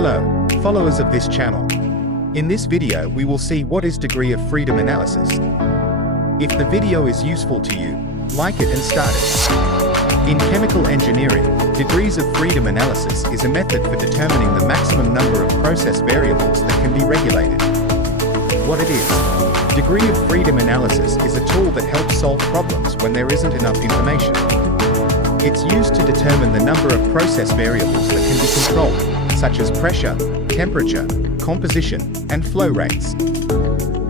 Hello, followers of this channel. In this video we will see what is degree of freedom analysis. If the video is useful to you, like it and start it. In chemical engineering, degrees of freedom analysis is a method for determining the maximum number of process variables that can be regulated. What it is. Degree of freedom analysis is a tool that helps solve problems when there isn't enough information. It's used to determine the number of process variables that can be controlled, such as pressure, temperature, composition, and flow rates.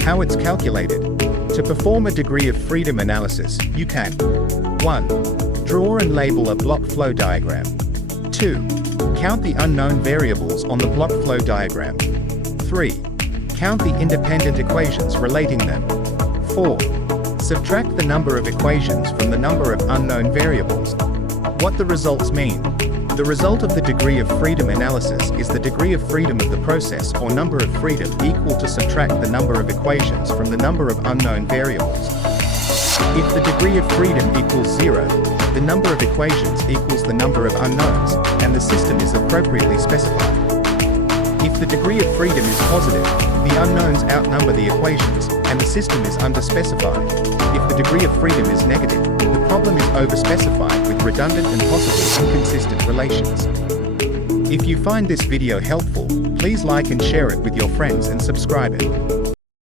How it's calculated. To perform a degree of freedom analysis, you can 1. Draw and label a block flow diagram. 2. Count the unknown variables on the block flow diagram. 3. Count the independent equations relating them. 4. Subtract the number of equations from the number of unknown variables. What the results mean. The result of the degree of freedom analysis is the degree of freedom of the process or number of freedom equal to subtract the number of equations from the number of unknown variables. If the degree of freedom equals 0, the number of equations equals the number of unknowns, and the system is appropriately specified. If the degree of freedom is positive, the unknowns outnumber the equations, and the system is underspecified. If the degree of freedom is negative, the problem is overspecified with redundant and possibly inconsistent relations. If you find this video helpful, please like and share it with your friends and subscribe it.